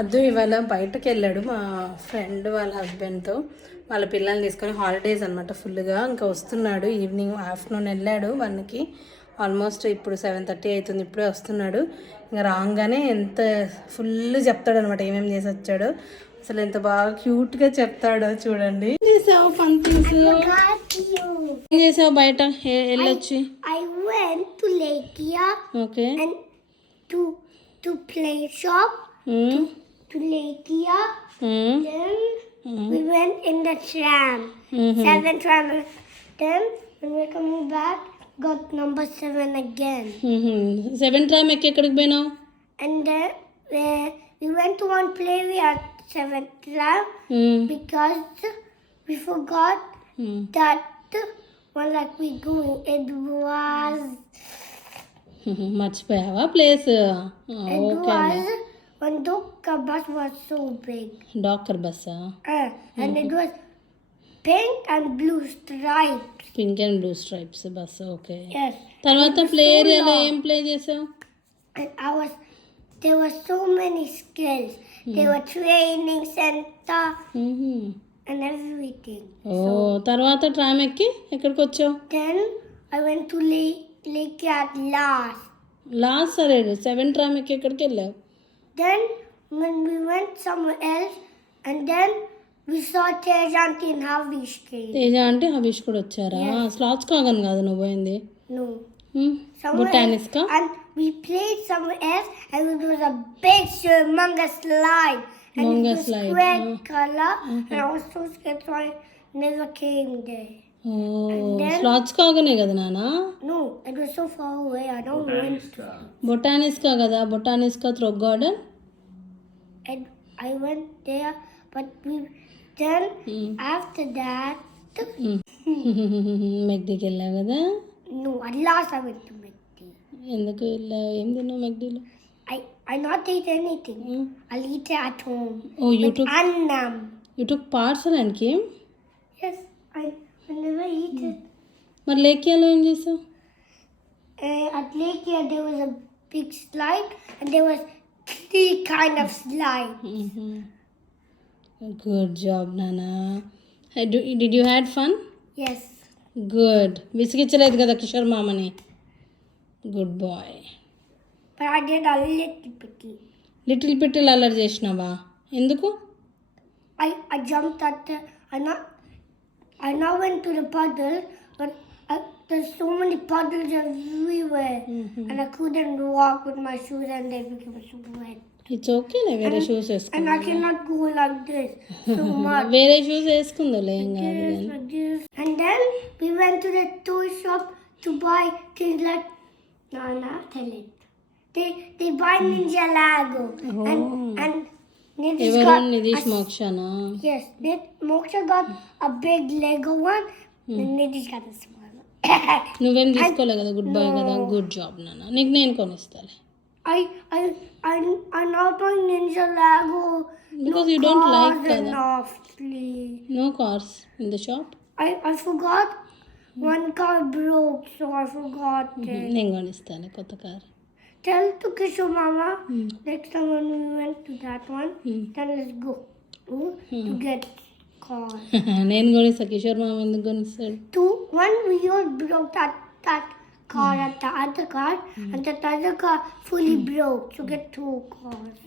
అద్దు ఇవాళ బయటకు వెళ్ళాడు మా ఫ్రెండ్ వాళ్ళ హస్బెండ్తో. వాళ్ళ పిల్లల్ని తీసుకొని హాలిడేస్ అనమాట ఫుల్గా. ఇంకా వస్తున్నాడు ఈవినింగ్ ఆఫ్టర్నూన్ వెళ్ళాడు వన్కి. ఆల్మోస్ట్ ఇప్పుడు సెవెన్ థర్టీ అవుతుంది ఇప్పుడే వస్తున్నాడు. ఇంకా రాగానే ఎంత ఫుల్ చెప్తాడు అనమాట ఏమేమి చేసి వచ్చాడో. అసలు ఎంత బాగా క్యూట్గా చెప్తాడో చూడండి. ఏం చేసావు. ఏం చేసావు బయట? వెళ్ళొచ్చి. Okay to play shop to Lakia. Then we went in the tram. Seven tram. Then when we're coming back, got number seven again. Seven tram ఎక్కి ఎక్కడికి పోయినావు And then uh, we went to one play we had seven tram because we forgot that one like we going. It was మర్చిపోయావా place it okay was when the bus was so big. Doctor bossa Uh, and it was pink and blue stripes. Pink and blue stripes bus okay Yes. తర్వాత play ఏరియాలో ఏం play చేసావు And I was there were so many skills. There were training center and everything. ఓ తర్వాత tram ఎక్కి ఎక్కడికి వచ్చావు Then I went to Lake Lake at last. Last సరే seven tram ఎక్కి ఎక్కడికి వెళ్ళావు Then when we went somewhere else and then we saw Tejanti and Havish came. Teja అంటే హవీష్ కూడా వచ్చారా స్లాట్స్ కాగను కాదు నువ్వు పోయింది No. Botaniska. And we played somewhere else and it was a big humongous slide. And Humongous it was slide, square uh. color and I was so scared so I never came there. Oh slots కాగనే కదా నాన్న No, it was so far away. I don't want to. Botaniska కదా Botaniska throw garden And I went there, but we then after that, మెగ్డీకి వెళ్ళావు కదా no, at last I went to McD. ఎందుకు వెళ్ళావు ఏం తిన్నావు మెగ్డీలో I I not eat anything. I'll eat it at home. Oh you With took Annam. You took parcel అండ్కి Yes, I, I never eat it. మరి లేకియాలో ఏం చేసావు Uh, at Lake here, there was a big slide, and there was three kind of slide. Good job నానా did you had fun Yes, good విసిగించలేదు కదా కిషోర్ మామని good boy but I did a little bit. Little పిట్టిల్ అల్లరి చేసినావా ఎందుకు I, I jumped at the, I not, I now went to the puddle, but there's so many puddles everywhere, and I couldn't walk with my shoes, and they became so wet. It's ఓకేలే వేరే shoes వేసుకుందా And I cannot go like this so much. వేరే shoes వేసుకుందో ఏం కాదు This, కానీ like this. And then we went to the toy shop to buy things like no, no, tell it. They they buy Ninja Lago and and Nitish ఎవరు got Nitish a- మోక్షనా yes, Nit, Moksha got a big Lego one, and Nitish got a small one. నువ్వేం తీసుకోలే కదా good boy కదా good job నాన్న నీకు నేను కొనిస్తాలే I I I I now buy Ninja Lago. Because you don't like cars that. enough, please. No cars in the shop I I forgot one car broke, so I forgot it. నేను కొనిస్తాను కొత్త car Tell to Kishu Mama next time when we went to that one, then let's go ooh, to get car. నేను కొనిస్తా కిషోర్ మామ ఎందుకు కొనిస్తాడు Two one we all broke that that car at the other car, and that other car fully broke. So get two cars.